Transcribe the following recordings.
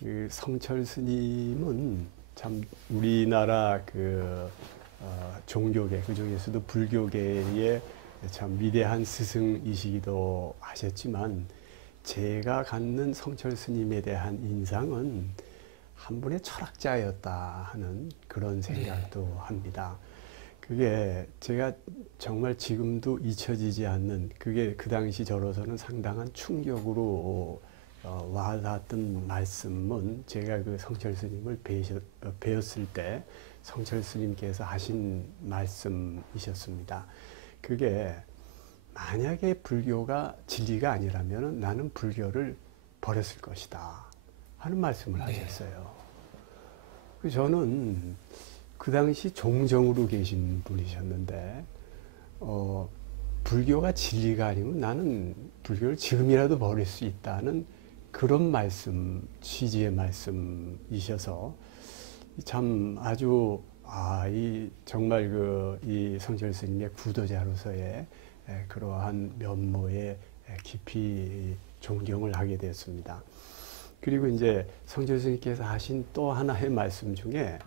그 성철 스님은 참 우리나라 종교계 그 중에서도 불교계의 참 위대한 스승이시기도 하셨지만 제가 갖는 성철 스님에 대한 인상은 한 분의 철학자였다 하는 그런 생각도 합니다. 그게 제가 정말 지금도 잊혀지지 않는 그게 그 당시 저로서는 상당한 충격으로 와닿았던 말씀은 제가 그 성철 스님을 배웠을 때 성철 스님께서 하신 말씀이셨습니다. 그게 만약에 불교가 진리가 아니라면 나는 불교를 버렸을 것이다 하는 말씀을 하셨어요. 저는 그 당시 종정으로 계신 분이셨는데 불교가 진리가 아니면 나는 불교를 지금이라도 버릴 수 있다는 그런 말씀, 취지의 말씀이셔서 참 아주 정말 이 성철 스님의 구도자로서의 그러한 면모에 깊이 존경을 하게 되었습니다. 그리고 이제 성철 스님께서 하신 또 하나의 말씀 중에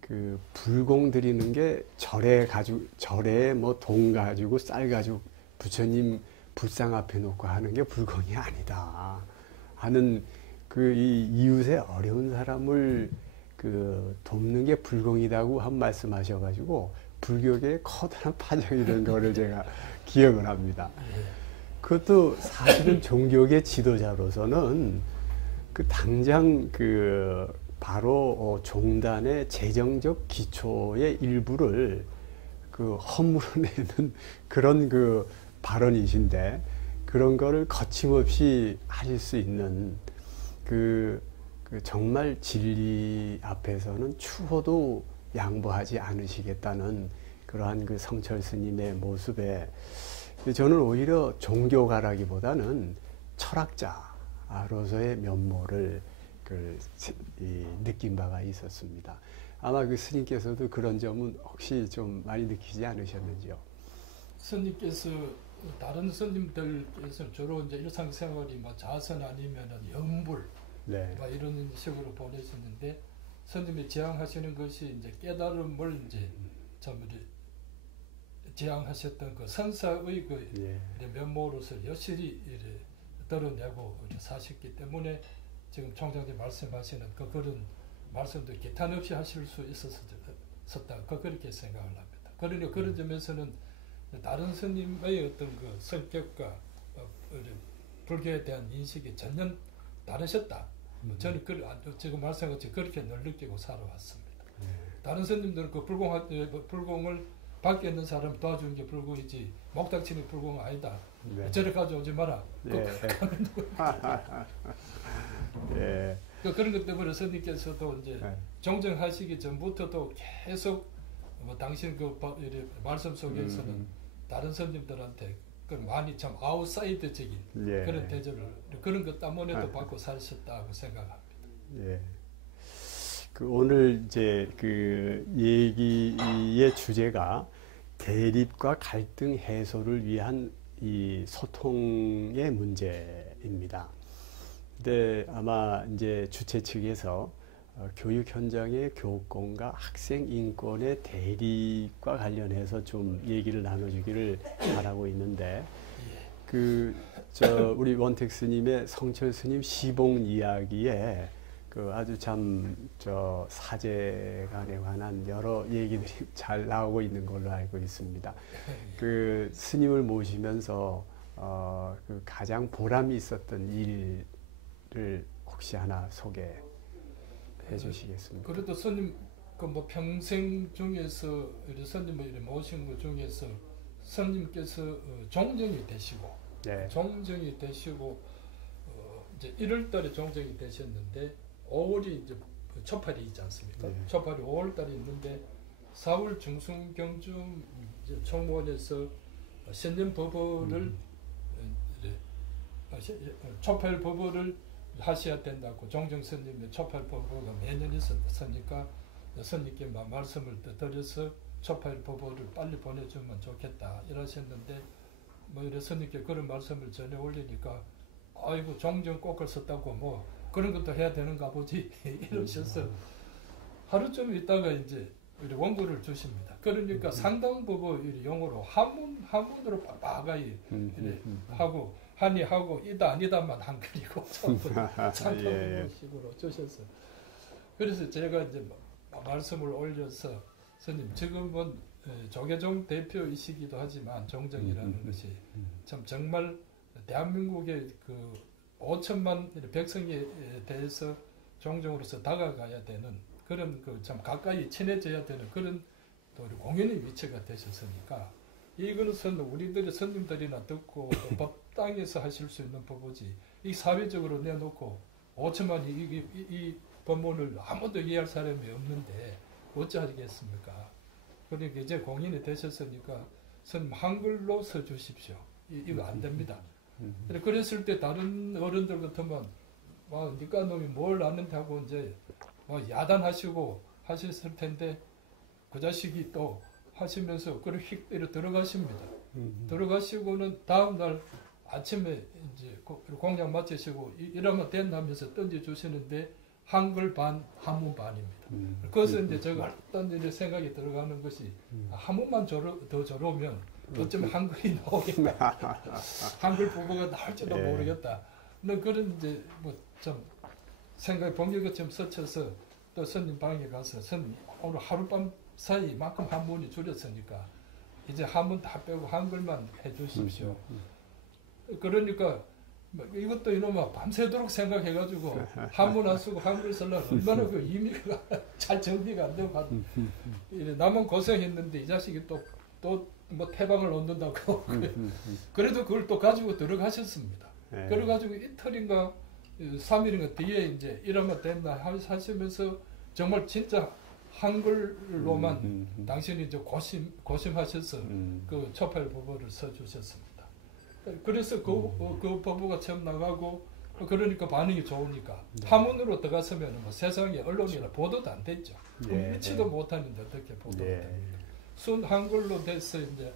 그 불공 드리는 게 절에 뭐 돈 가지고 쌀 가지고 부처님 불상 앞에 놓고 하는 게 불공이 아니다 하는 이 이웃의 어려운 사람을 돕는 게 불공이라고 한 말씀하셔가지고 불교계에 커다란 파장이 된 거를 제가 기억을 합니다. 그것도 사실은 종교계 지도자로서는 당장 바로 종단의 재정적 기초의 일부를 허물어내는 그런 발언이신데 그런 거를 거침없이 하실 수 있는 정말 진리 앞에서는 추호도 양보하지 않으시겠다는 그러한 성철 스님의 모습에 저는 오히려 종교가라기보다는 철학자로서의 면모를 느낀 바가 있었습니다. 아마 스님께서도 그런 점은 혹시 좀 많이 느끼지 않으셨는지요? 스님께서 다른 스님들께서 주로 이제 일상생활이 자선 아니면은 염불 네. 이런 식으로 보내셨는데 스님이 지향하시는 것이 이제 깨달음을 이제 참 지향하셨던 그 선사의 면모로서 여실히 드러내고 사셨기 때문에 지금 총장님 말씀하시는 그런 말씀도 기탄 없이 하실 수 있었다. 그렇게 생각을 합니다. 그러니 그런 점에서는 다른 스님의 어떤 성격과 불교에 대한 인식이 전혀 다르셨다. 저는 지금 말씀한 것처럼 그렇게 늘 느끼고 살아왔습니다. 다른 스님들은 불공을 밖에 있는 사람 도와주는 게 불공이지 목닥치는 불공은 아니다. 네. 저리 가져오지 마라. 네. 네. 그런 것 때문에 스님께서도 이제 정정하시기 전부터도 계속 당신 말씀 속에서는 다른 스님들한테 많이 참 아웃사이드적인 그런 대접을 그런 것 때문에도 받고 사셨다고 생각합니다. 예. 오늘 이제 얘기의 주제가 대립과 갈등 해소를 위한 이 소통의 문제입니다. 근데 아마 이제 주최 측에서 교육 현장의 교권과 학생 인권의 대립과 관련해서 좀 얘기를 나눠주기를 바라고 있는데 우리 원택 스님의 성철 스님 시봉 이야기에 아주 참 사제간에 관한 여러 얘기들이 잘 나오고 있는 걸로 알고 있습니다. 스님을 모시면서 가장 보람이 있었던 일을 혹시 하나 소개해 주시겠습니까? 그래도 스님 평생 중에서 스님을 모신 것 중에서 스님께서 종정이 되시고 종정이 되시고 이제 1월달에 종정이 되셨는데 5월이 이제 초팔이 있지 않습니까? 초팔이 5월달에 있는데 4월 중순경쯤 총무원에서 신년 법어를 초팔 법어를 하셔야 된다고 종정 스님의 초팔 법어가 매년 있었으니까 스님께 말씀을 드려서 초팔 법어를 빨리 보내주면 좋겠다 이러셨는데 스님께 그런 말씀을 전해 올리니까 아이고 종정 꼭을 썼다고 그런 것도 해야 되는가 보지 이러셔서 하루 좀 있다가 이제 우리 원고를 주십니다. 그러니까 상당부분 용어로 한문으로 빠바가이 하고 한이하고 이다 아니다만 한글이고 상당부분식으로 주셨어요. 그래서 제가 이제 말씀을 올려서 스님 지금은 조계종 대표이시기도 하지만 종정이라는 것이 참 정말 대한민국의 그 5천만 백성에 대해서 종정으로서 다가가야 되는 그런 그 참 가까이 친해져야 되는 그런 또 공연의 위치가 되셨으니까 이것은 우리들의 스님들이나 듣고 법당에서 하실 수 있는 법이지 이 사회적으로 내놓고 5천만이 이 법문을 아무도 이해할 사람이 없는데 어찌하겠습니까? 그러니까 이제 공연이 되셨으니까 스님 한글로 써주십시오. 이거 안 됩니다. 그랬을 때 다른 어른들 같으면 니까 놈이 뭘 아는데 하고 이제 야단하시고 하셨을 텐데 그 자식이 또 하시면서 그걸 휙 때려 들어가십니다. 들어가시고는 다음 날 아침에 이제 공장 마치시고 이러면 된다면서 던져주시는데 한글 반, 한문 반입니다. 그래서 이제 제가 어떤 일에 생각이 들어가는 것이 한문만 더 저러면 어쩌면 한글이 나오겠다. 한글 부부가 나올지도 모르겠다. 그런 이제 뭐 좀 생각이 번개처럼 스쳐서 또 스님 방에 가서 스님 오늘 하룻밤 사이 이만큼 한문이 줄였으니까 이제 한문 다 빼고 한글만 해주십시오. 그러니까 이것도 이놈아 밤새도록 생각해가지고 한문 안 쓰고 한글 쓰려면 얼마나 그 의미가 잘 정리가 안 되고 나만 고생했는데 이 자식이 또 뭐 태방을 얻는다고 그래도 그걸 또 가지고 들어가셨습니다. 그래가지고 이틀인가 3일인가 뒤에 이제 이러면 된다 하시면서 정말 진짜 한글로만 당신이 이제 고심하셔서 그 초팔 법어를 써주셨습니다. 그래서 그 법어가 처음 나가고 그러니까 반응이 좋으니까 한문으로 들어갔으면 뭐 세상에 언론이나 보도도 안 됐죠. 믿지도 못하는데 어떻게 보도가 됩니까? 순 한글로 돼서 이제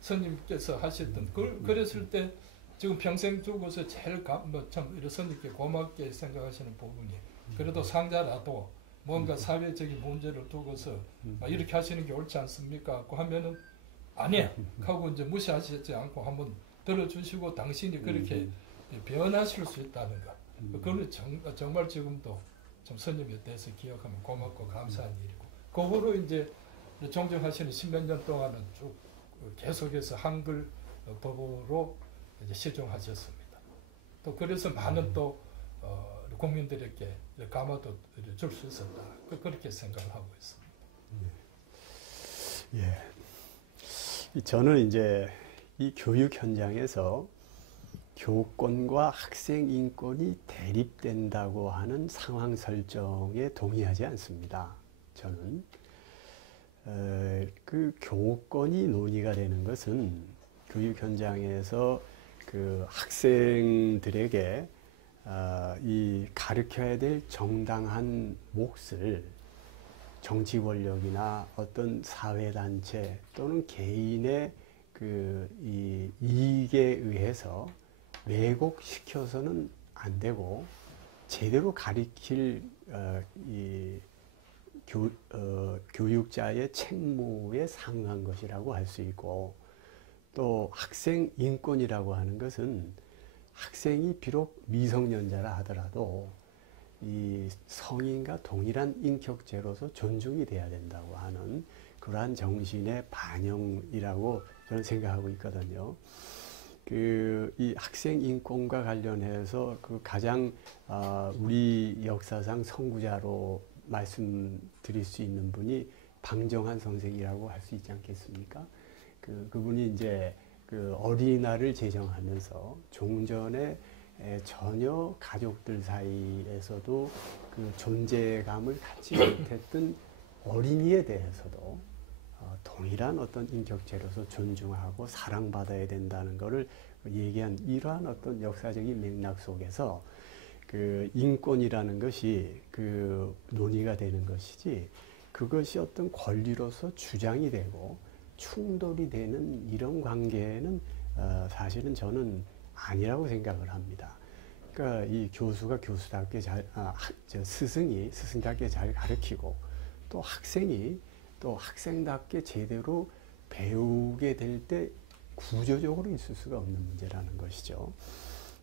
스님께서 하셨던 그랬을 때 지금 평생 죽어서 제일 참 스님께 고맙게 생각하시는 부분이 그래도 상자라도 뭔가 사회적인 문제를 두고서 이렇게 하시는 게 옳지 않습니까? 하고 하면은 아니야 하고 이제 무시하시지 않고 한번 들어주시고 당신이 그렇게 변하실 수 있다는 것. 그거는 정말 지금도 좀 스님에 대해서 기억하면 고맙고 감사한 일이고 그 후로 이제 종정하시는 10몇 년 동안은 쭉 계속해서 한글 법으로 이제 시종하셨습니다. 또 그래서 많은 또 국민들에게 감화도 줄 수 있었다. 그렇게 생각을 하고 있습니다. 예. 저는 이제 이 교육 현장에서 교권과 학생 인권이 대립된다고 하는 상황 설정에 동의하지 않습니다. 저는 그 교권이 논의가 되는 것은 교육 현장에서 그 학생들에게 이 가르쳐야 될 정당한 몫을 정치 권력이나 어떤 사회단체 또는 개인의 그 이익에 의해서 왜곡시켜서는 안 되고 제대로 가르칠 교육자의 책무에 상응한 것이라고 할 수 있고 또 학생 인권이라고 하는 것은 학생이 비록 미성년자라 하더라도 이 성인과 동일한 인격체로서 존중이 돼야 된다고 하는 그러한 정신의 반영이라고 저는 생각하고 있거든요. 이 학생 인권과 관련해서 그 가장 우리 역사상 선구자로 말씀드릴 수 있는 분이 방정환 선생이라고 할 수 있지 않겠습니까? 그분이 이제 그 어린이날을 제정하면서 종전에 전혀 가족들 사이에서도 그 존재감을 갖지 못했던 어린이에 대해서도 동일한 어떤 인격체로서 존중하고 사랑받아야 된다는 것을 얘기한 이러한 어떤 역사적인 맥락 속에서 그 인권이라는 것이 그 논의가 되는 것이지 그것이 어떤 권리로서 주장이 되고 충돌이 되는 이런 관계는 사실은 저는 아니라고 생각을 합니다. 그러니까 이 교수가 교수답게 스승이 스승답게 잘 가르치고 또 학생이 또 학생답게 제대로 배우게 될 때 구조적으로 있을 수가 없는 문제라는 것이죠.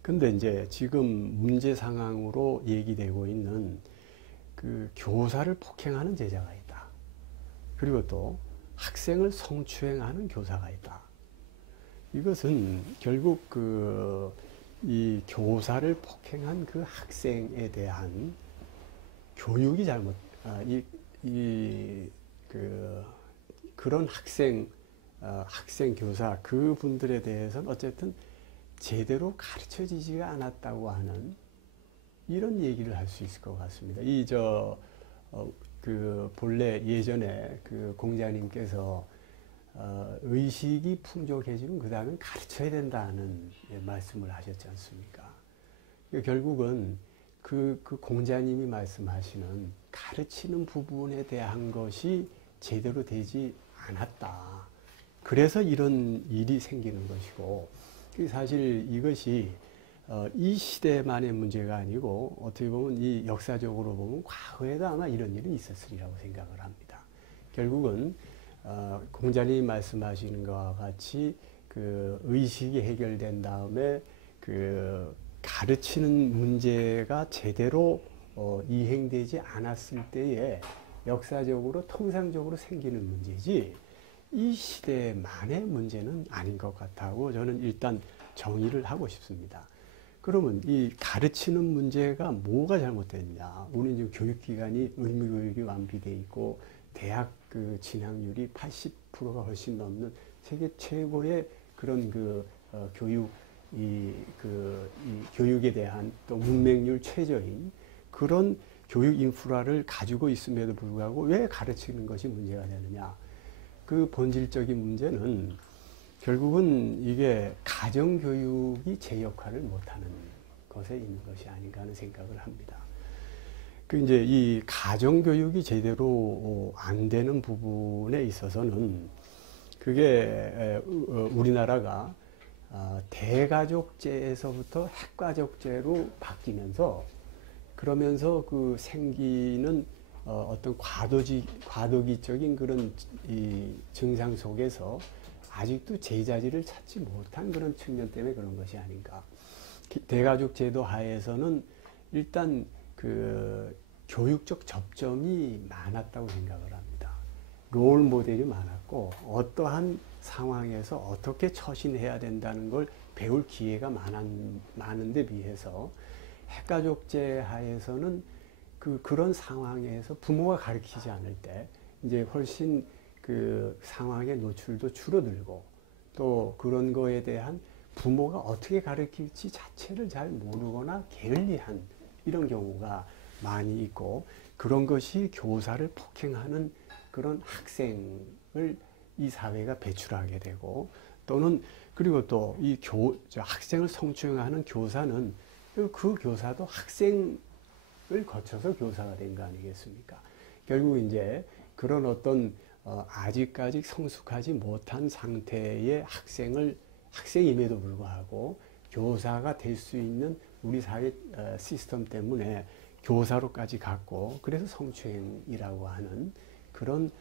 근데 이제 지금 문제 상황으로 얘기되고 있는 그 교사를 폭행하는 제자가 있다. 그리고 또 학생을 성추행하는 교사가 있다. 이것은 결국 이 교사를 폭행한 그 학생에 대한 교육이 그런 학생 교사 그분들에 대해서는 어쨌든 제대로 가르쳐지지가 않았다고 하는 이런 얘기를 할 수 있을 것 같습니다. 본래 예전에 그 공자님께서 의식이 풍족해지면 그 다음에 가르쳐야 된다는 말씀을 하셨지 않습니까? 결국은 그 공자님이 말씀하시는 가르치는 부분에 대한 것이 제대로 되지 않았다. 그래서 이런 일이 생기는 것이고, 사실 이것이 이 시대만의 문제가 아니고 어떻게 보면 이 역사적으로 보면 과거에도 아마 이런 일은 있었으리라고 생각을 합니다. 결국은 공자님이 말씀하시는 것과 같이 그 의식이 해결된 다음에 그 가르치는 문제가 제대로 이행되지 않았을 때에 역사적으로 통상적으로 생기는 문제지 이 시대만의 문제는 아닌 것 같다고 저는 일단 정의를 하고 싶습니다. 그러면 이 가르치는 문제가 뭐가 잘못됐냐? 우리는 지금 교육기관이 의무교육이 완비되어 있고 대학 그 진학률이 80%가 훨씬 넘는 세계 최고의 그런 교육에 대한 또 문맹률 최저인 그런 교육 인프라를 가지고 있음에도 불구하고 왜 가르치는 것이 문제가 되느냐? 그 본질적인 문제는 결국은 이게 가정교육이 제 역할을 못하는 것에 있는 것이 아닌가 하는 생각을 합니다. 이제 이 가정교육이 제대로 안 되는 부분에 있어서는 그게 우리나라가 대가족제에서부터 핵가족제로 바뀌면서 그러면서 그 생기는 어떤 과도기적인 그런 이 증상 속에서 아직도 제자리를 찾지 못한 그런 측면 때문에 그런 것이 아닌가. 대가족 제도 하에서는 일단 그 교육적 접점이 많았다고 생각을 합니다. 롤 모델이 많았고 어떠한 상황에서 어떻게 처신해야 된다는 걸 배울 기회가 많은데 비해서 핵가족제 하에서는 그런 상황에서 부모가 가르치지 않을 때 이제 훨씬 그 상황의 노출도 줄어들고 또 그런 거에 대한 부모가 어떻게 가르칠지 자체를 잘 모르거나 게을리한 이런 경우가 많이 있고 그런 것이 교사를 폭행하는 그런 학생을 이 사회가 배출하게 되고 또는 그리고 또 이 학생을 성추행하는 교사는 그 교사도 학생을 거쳐서 교사가 된 거 아니겠습니까? 결국 이제 그런 어떤 아직까지 성숙하지 못한 상태의 학생임에도 불구하고 교사가 될 수 있는 우리 사회 시스템 때문에 교사로까지 갔고 그래서 성추행이라고 하는 그런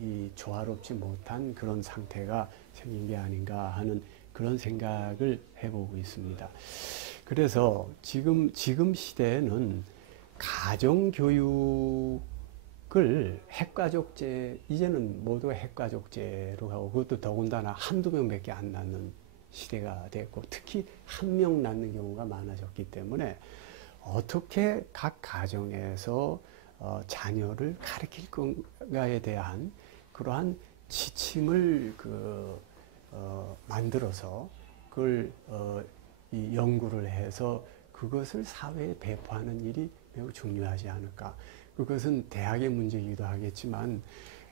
이 조화롭지 못한 그런 상태가 생긴 게 아닌가 하는 그런 생각을 해보고 있습니다. 그래서 지금 시대에는 가정교육을 핵가족제, 이제는 모두 핵가족제로 가고 그것도 더군다나 한두 명밖에 안 낳는 시대가 됐고 특히 한 명 낳는 경우가 많아졌기 때문에 어떻게 각 가정에서 자녀를 가르칠 건가에 대한 그러한 지침을 만들어서 그걸 이 연구를 해서 그것을 사회에 배포하는 일이 매우 중요하지 않을까. 그것은 대학의 문제이기도 하겠지만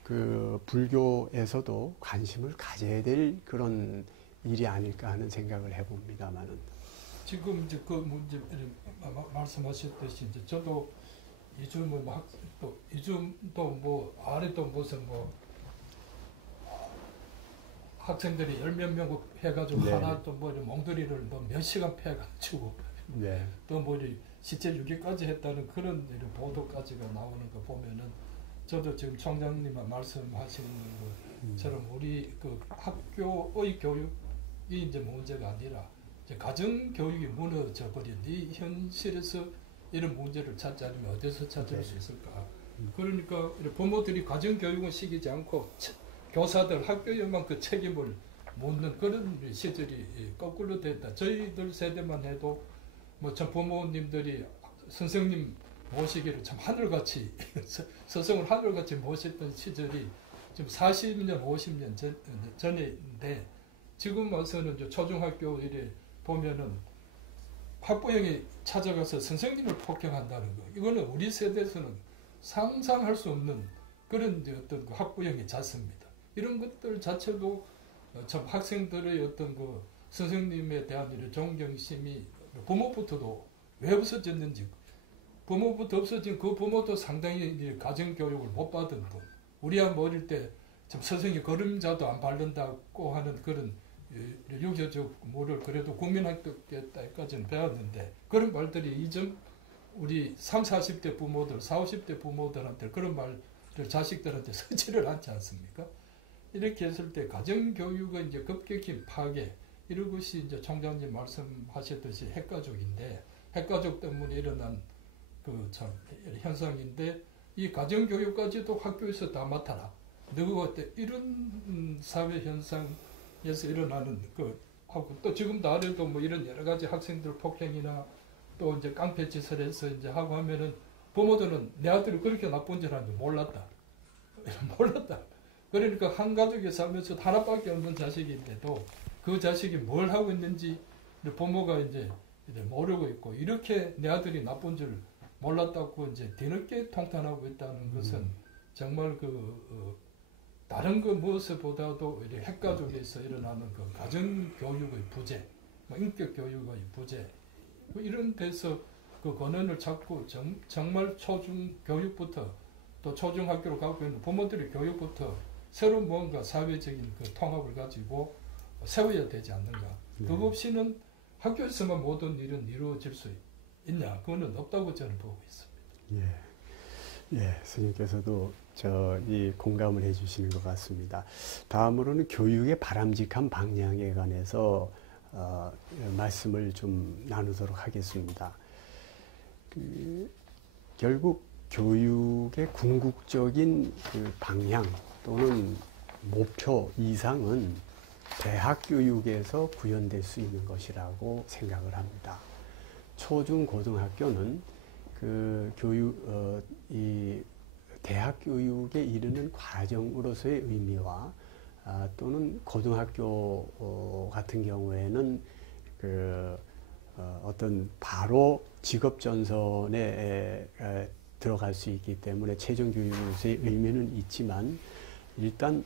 그 불교에서도 관심을 가져야 될 그런 일이 아닐까 하는 생각을 해봅니다만은. 지금 이제 그 문제 말씀하셨듯이 이제 저도 요즘은 요즘도 뭐 아래도 무슨 뭐 학생들이 열 몇 명 해가지고 네. 하나 또 뭐 몽돌이를 뭐 몇 시간 패가지고 네. 또 뭐 시체 유기까지 했다는 그런 보도까지가 나오는 거 보면은 저도 지금 총장님 말씀하시는 것처럼 우리 그 학교의 교육이 이제 문제가 아니라 이제 가정 교육이 무너져 버린 이 현실에서 이런 문제를 찾자면 어디서 찾을 수 있을까? 그러니까 부모들이 가정 교육은 시키지 않고 교사들 학교에만 그 책임을 묻는 그런 시절이 거꾸로 됐다. 저희들 세대만 해도 뭐 전 부모님들이 선생님 모시기를 참 하늘같이 스승을 하늘같이 모셨던 시절이 지금 40년, 50년 전인데 지금 와서는 초중학교 일에 보면은 학부형이 찾아가서 선생님을 폭행한다는 거. 이거는 우리 세대에서는 상상할 수 없는 그런 어떤 그 학부형의 자세입니다. 이런 것들 자체도 참 학생들의 어떤 그 선생님에 대한 이런 존경심이 부모부터도 왜 없어졌는지, 부모부터 없어진 그 부모도 상당히 가정교육을 못 받은 분. 우리야 어릴 때 참 선생님 걸음자도 안 바른다고 하는 그런 유교적 뭐를 그래도 국민학교 때까지는 배웠는데 그런 말들이 이전 우리 30, 40대 부모들, 40, 50대 부모들한테 그런 말을 자식들한테 쓰지를 않지 않습니까? 이렇게 했을 때 가정교육의 이제 급격히 파괴, 이런 것이 이제 총장님 말씀하셨듯이 핵가족인데, 핵가족 때문에 일어난 그 참 현상인데, 이 가정교육까지도 학교에서 다 맡아라. 누구가 때 이런 사회 현상에서 일어나는 그 하고 또 지금 나래도 뭐 이런 여러 가지 학생들 폭행이나 또 이제 깡패 짓을 해서 이제 하고 하면은 부모들은 내 아들이 그렇게 나쁜 짓 하는 줄 몰랐다. 몰랐다. 그러니까 한 가족에 살면서 하나밖에 없는 자식인데도 그 자식이 뭘 하고 있는지 부모가 이제 모르고 있고, 이렇게 내 아들이 나쁜 줄 몰랐다고 이제 뒤늦게 통탄하고 있다는 것은 정말 다른 그 무엇보다도 핵가족에서 일어나는 그 가정교육의 부재, 인격교육의 부재, 이런 데서 그 근원을 찾고 정말 초중교육부터 또 초중학교를 가고 있는 부모들의 교육부터 새로운 뭔가 사회적인 그 통합을 가지고 세워야 되지 않는가. 그거 없이는 학교에서만 모든 일은 이루어질 수 있냐? 그거는 없다고 저는 보고 있습니다. 예, 스님께서도 이 공감을 해주시는 것 같습니다. 다음으로는 교육의 바람직한 방향에 관해서 말씀을 좀 나누도록 하겠습니다. 결국 교육의 궁극적인 그 방향 또는 목표 이상은 대학 교육에서 구현될 수 있는 것이라고 생각을 합니다. 초중 고등학교는 그 이 대학 교육에 이르는 과정으로서의 의미와 또는 고등학교 같은 경우에는 어떤 바로 직업 전선에 들어갈 수 있기 때문에 최종 교육으로서의 의미는 있지만, 일단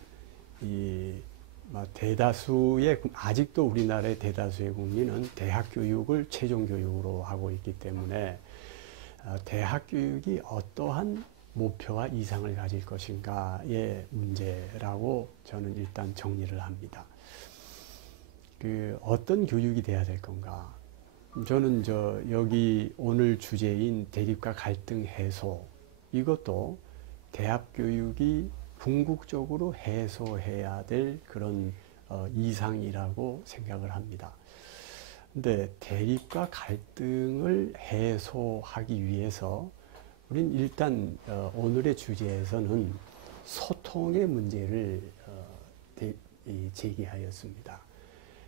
대다수의, 아직도 우리나라의 대다수의 국민은 대학 교육을 최종 교육으로 하고 있기 때문에 대학 교육이 어떠한 목표와 이상을 가질 것인가의 문제라고 저는 일단 정리를 합니다. 어떤 교육이 돼야 될 건가? 저는 여기 오늘 주제인 대립과 갈등 해소, 이것도 대학 교육이 궁극적으로 해소해야 될 그런 이상이라고 생각을 합니다. 근데 대립과 갈등을 해소하기 위해서 우린 일단 오늘의 주제에서는 소통의 문제를 제기하였습니다.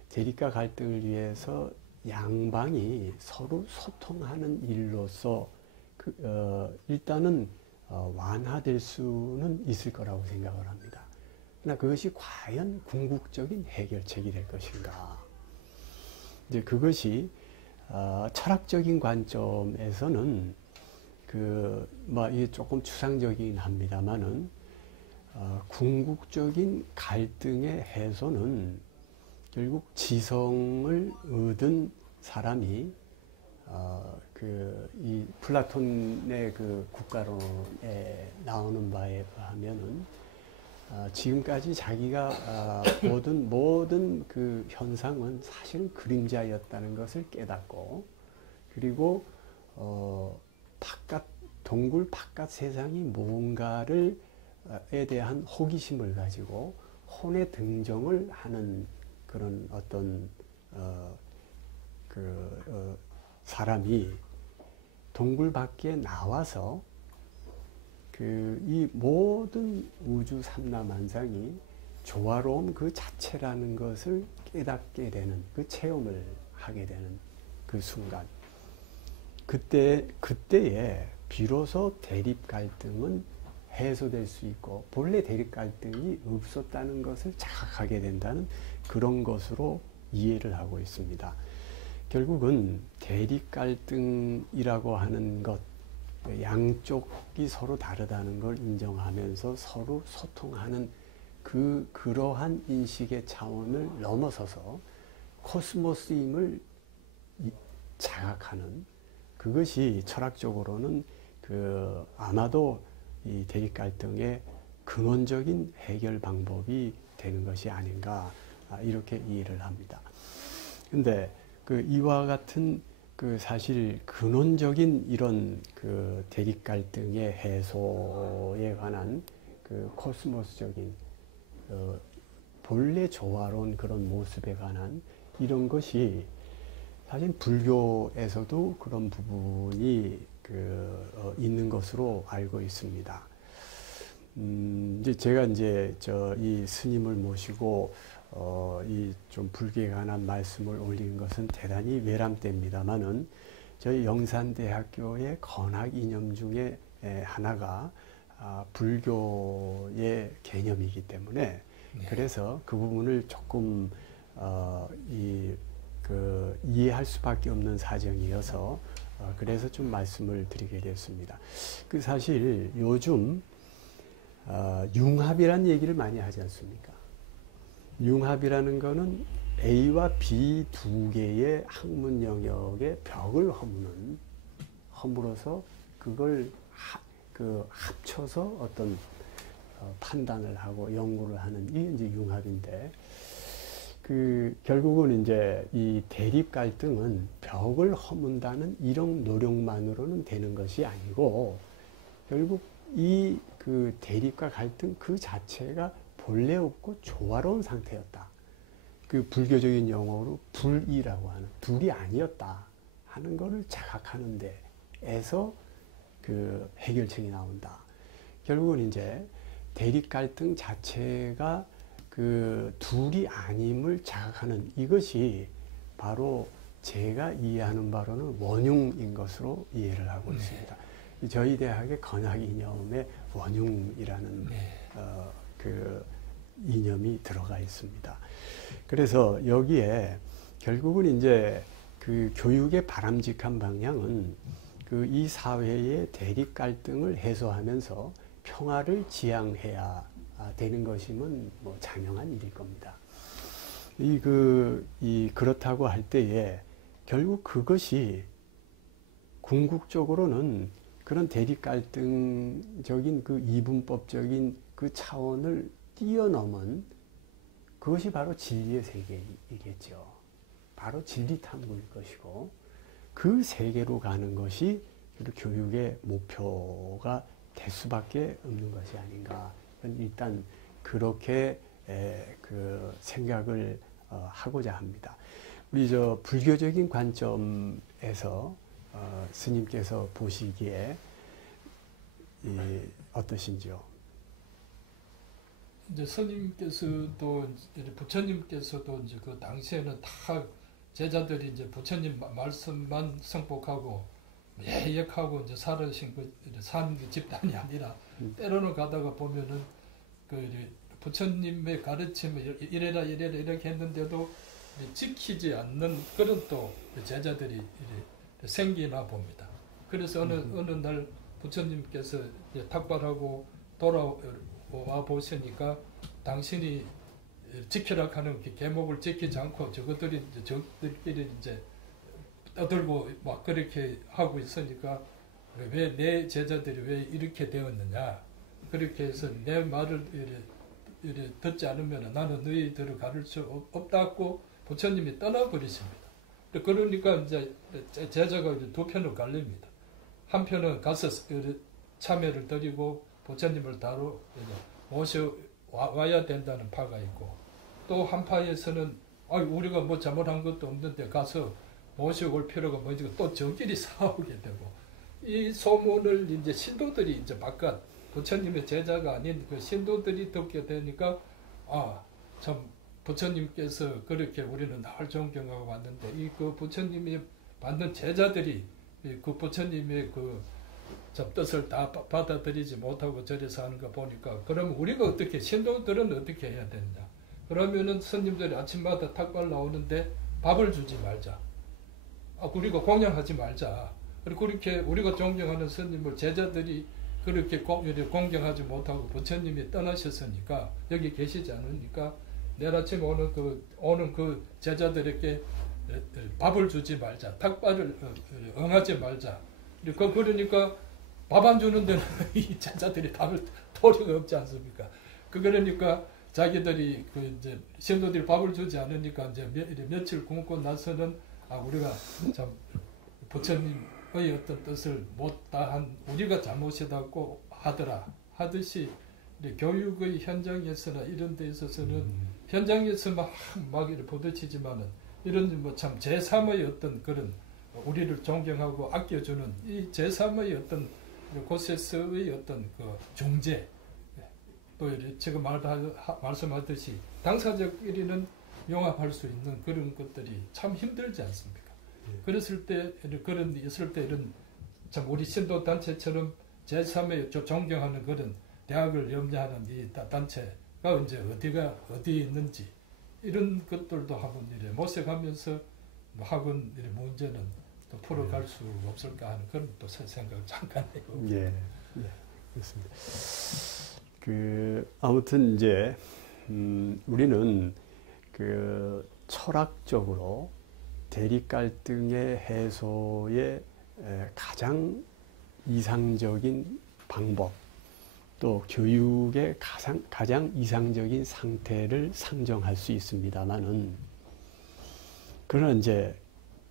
대립과 갈등을 위해서 양방이 서로 소통하는 일로서 일단은 완화될 수는 있을 거라고 생각을 합니다. 그러나 그것이 과연 궁극적인 해결책이 될 것인가? 이제 그것이 철학적인 관점에서는 이게 조금 추상적이긴 합니다만은 궁극적인 갈등의 해소는 결국 지성을 얻은 사람이 이 플라톤의 그 국가론에 나오는 바에 의하면은 지금까지 자기가 보던 모든 그 현상은 사실은 그림자였다는 것을 깨닫고, 그리고 동굴 바깥 세상이 무언가를 에 대한 호기심을 가지고 혼의 등정을 하는 그런 어떤 사람이 동굴 밖에 나와서 이 모든 우주 삼라만상이 조화로움 그 자체라는 것을 깨닫게 되는, 그 체험을 하게 되는 그 순간, 그때에 비로소 대립 갈등은 해소될 수 있고 본래 대립 갈등이 없었다는 것을 자각하게 된다는 그런 것으로 이해를 하고 있습니다. 결국은 대립 갈등이라고 하는 것, 양쪽이 서로 다르다는 걸 인정하면서 서로 소통하는 그러한 인식의 차원을 넘어서서 코스모스임을 자각하는, 그것이 철학적으로는 아마도 이 대립 갈등의 근원적인 해결 방법이 되는 것이 아닌가, 이렇게 이해를 합니다. 근데 이와 같은 사실 근원적인 이런 대립 갈등의 해소에 관한 코스모스적인 본래 조화로운 그런 모습에 관한 이런 것이 사실 불교에서도 그런 부분이 있는 것으로 알고 있습니다. 이제 제가 이 스님을 모시고 이 좀 불교에 관한 말씀을 올리는 것은 대단히 외람 때입니다만은, 저희 영산대학교의 건학 이념 중에 하나가 불교의 개념이기 때문에, 그래서 그 부분을 조금 이해할 수밖에 없는 사정이어서 그래서 좀 말씀을 드리게 됐습니다. 사실 요즘 융합이라는 얘기를 많이 하지 않습니까? 융합이라는 거는 A와 B 두 개의 학문 영역의 벽을 허물어서 그걸 합쳐서 어떤 판단을 하고 연구를 하는, 이게 이제 융합인데, 결국은 이제 이 대립 갈등은 벽을 허문다는 이런 노력만으로는 되는 것이 아니고, 결국 이 대립과 갈등 그 자체가 본래 없고 조화로운 상태였다. 불교적인 용어로 불이라고 하는, 둘이 아니었다 하는 것을 자각하는 데에서 해결책이 나온다. 결국은 이제 대립 갈등 자체가 둘이 아님을 자각하는, 이것이 바로 제가 이해하는 바로는 원융인 것으로 이해를 하고 있습니다. 저희 대학의 건학 이념에 원융이라는 이념이 들어가 있습니다. 그래서 여기에 결국은 이제 교육의 바람직한 방향은 이 사회의 대립 갈등을 해소하면서 평화를 지향해야 되는 것이면 뭐 당연한 일일 겁니다. 그렇다고 할 때에 결국 그것이 궁극적으로는 그런 대립 갈등적인 이분법적인 차원을 뛰어넘은, 그것이 바로 진리의 세계이겠죠. 바로 진리 탐구일 것이고, 그 세계로 가는 것이 교육의 목표가 될 수밖에 없는 것이 아닌가. 일단 그렇게 생각을 하고자 합니다. 우리 불교적인 관점에서 스님께서 보시기에 어떠신지요? 이제 스님께서도 부처님께서도 이제 그 당시에는 다 제자들이 이제 부처님 말씀만 성복하고 예역하고 이제 살으신 산 집단이 아니라, 때로는 가다가 보면은 부처님의 가르침을 이래라 이렇게 했는데도 지키지 않는 그런 또 제자들이 생기나 봅니다. 그래서 어느 날 부처님께서 탁발하고 돌아와 보시니까 당신이 지키라 하는 계목을 지키지 않고 저것들이 적들끼리 이제 떠들고 막 그렇게 하고 있으니까, 왜 내 제자들이 왜 이렇게 되었느냐, 그렇게 해서 내 말을 이래 듣지 않으면 나는 너희들을 가를 수 없다고 부처님이 떠나버리십니다. 그러니까 이제 제자가 이제 두 편으로 갈립니다. 한 편은 가서 참여를 드리고 부처님을 따로 모셔와야 된다는 파가 있고, 또 한 파에서는 우리가 뭐 잘못한 것도 없는데 가서 모셔올 필요가 뭐지, 또 저끼리 싸우게 되고, 이 소문을 이제 신도들이 이제 바깥 부처님의 제자가 아닌 그 신도들이 듣게 되니까 참 부처님께서 그렇게 우리는 늘 존경하고 왔는데 이 그 부처님이 만든 제자들이 그 부처님의 그 뜻을 다 받아들이지 못하고 저래서 하는 거 보니까, 그럼 우리가 어떻게, 신도들은 어떻게 해야 되느냐. 그러면은 스님들이 아침마다 탁발 나오는데 밥을 주지 말자. 우리가 공양하지 말자. 그리고 그렇게 우리가 존경하는 스님을 제자들이 그렇게 공경하지 못하고 부처님이 떠나셨으니까, 여기 계시지 않으니까 내일 아침 오는 그 제자들에게 밥을 주지 말자. 탁발을 응하지 말자. 그러니까 밥 안 주는 데는 이 제자들이 밥을 도리가 없지 않습니까? 그러니까 자기들이 이제 신도들이 밥을 주지 않으니까 이제 며칠 굶고 나서는 우리가 참 부처님의 어떤 뜻을 못 다한 우리가 잘못이다고 하듯이 교육의 현장에서나 이런 데 있어서는 현장에서 막 이렇게 부딪히지만은 이런 뭐 참 제3의 어떤 그런 우리를 존경하고 아껴주는 이 제3의 어떤 곳에서의 어떤 그 중재, 또 지금 말씀하듯이 당사자끼리는 용합할 수 있는 그런 것들이 참 힘들지 않습니까? 그랬을 때 이런 참 우리 신도 단체처럼 제3의 존경하는 그런 대학을 염려하는 이 단체가 이제 어디에 있는지 이런 것들도 한번 모색하면서 학원 문제는 또 풀어갈 수 없을까 하는 그런 또 생각을 잠깐 해보고. 예, 그렇습니다. 아무튼 이제 우리는 철학적으로 대립 갈등의 해소의 가장 이상적인 방법, 또 교육의 가장 이상적인 상태를 상정할 수 있습니다만은, 그러나 이제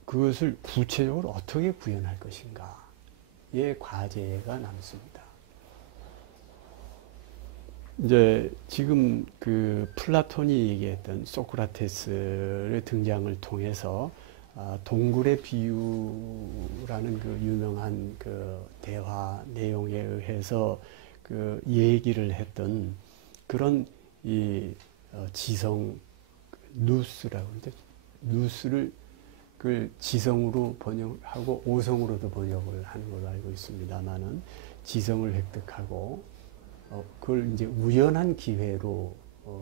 그것을 구체적으로 어떻게 구현할 것인가의 과제가 남습니다. 이제 지금 플라톤이 얘기했던 소크라테스의 등장을 통해서 동굴의 비유라는 그 유명한 대화 내용에 의해서 얘기를 했던 그런 지성 누스라고 그러죠. 누스를 지성으로 번역하고 오성으로도 번역을 하는 걸로 알고 있습니다만은, 지성을 획득하고 그걸 이제 우연한 기회로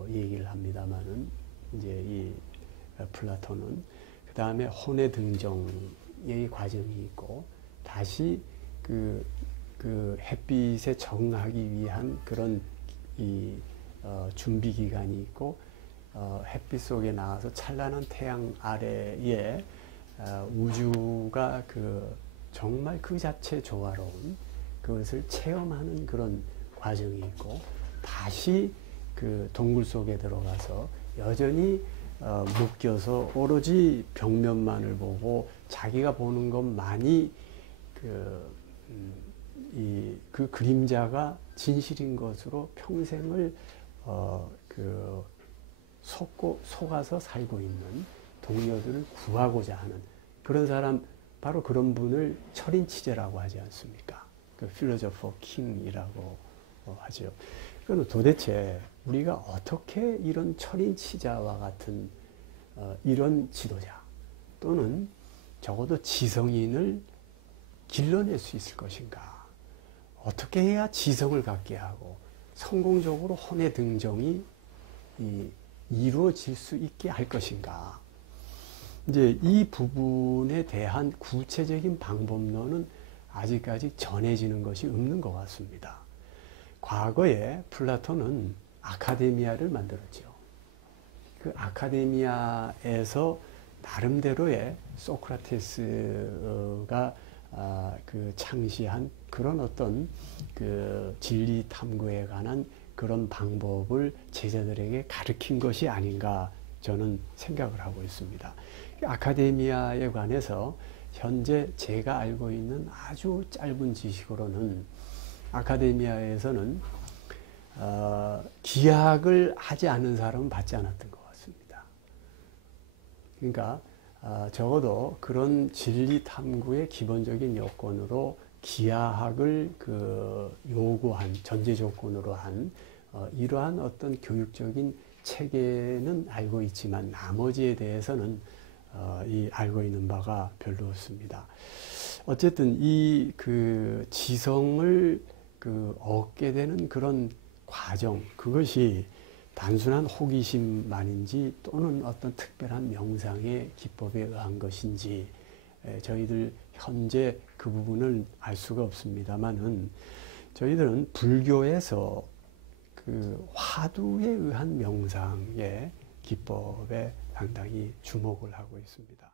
얘기를 합니다만은, 이제 이 플라톤은 그 다음에 혼의 등정의 과정이 있고, 다시 햇빛에 적응하기 위한 그런 준비 기간이 있고, 햇빛 속에 나와서 찬란한 태양 아래에 우주가 정말 그 자체 조화로운 그것을 체험하는 그런 과정이 있고, 다시 동굴 속에 들어가서 여전히 묶여서 오로지 벽면만을 보고 자기가 보는 것만이 그 그림자가 진실인 것으로 평생을 속아서 살고 있는 동료들을 구하고자 하는 그런 사람, 바로 그런 분을 철인치제라고 하지 않습니까? 필로소퍼 킹이라고 하죠. 그럼 도대체 우리가 어떻게 이런 철인치자와 같은 이런 지도자, 또는 적어도 지성인을 길러낼 수 있을 것인가? 어떻게 해야 지성을 갖게 하고 성공적으로 혼의 등정이 이루어질 수 있게 할 것인가? 이제 이 부분에 대한 구체적인 방법론은 아직까지 전해지는 것이 없는 것 같습니다. 과거에 플라톤은 아카데미아를 만들었죠. 그 아카데미아에서 나름대로의 소크라테스가 창시한 그런 어떤 진리 탐구에 관한 그런 방법을 제자들에게 가르친 것이 아닌가 저는 생각을 하고 있습니다. 아카데미아에 관해서 현재 제가 알고 있는 아주 짧은 지식으로는 아카데미아에서는 기하학을 하지 않은 사람은 받지 않았던 것 같습니다. 그러니까 적어도 그런 진리 탐구의 기본적인 요건으로 기하학을 요구한 전제 조건으로 한 이러한 어떤 교육적인 체계는 알고 있지만 나머지에 대해서는 알고 있는 바가 별로 없습니다. 어쨌든 이 지성을 얻게 되는 그런 과정, 그것이 단순한 호기심만인지 또는 어떤 특별한 명상의 기법에 의한 것인지 저희들 현재 그 부분을 알 수가 없습니다만은 저희들은 불교에서 화두에 의한 명상의 기법에 상당히 주목을 하고 있습니다.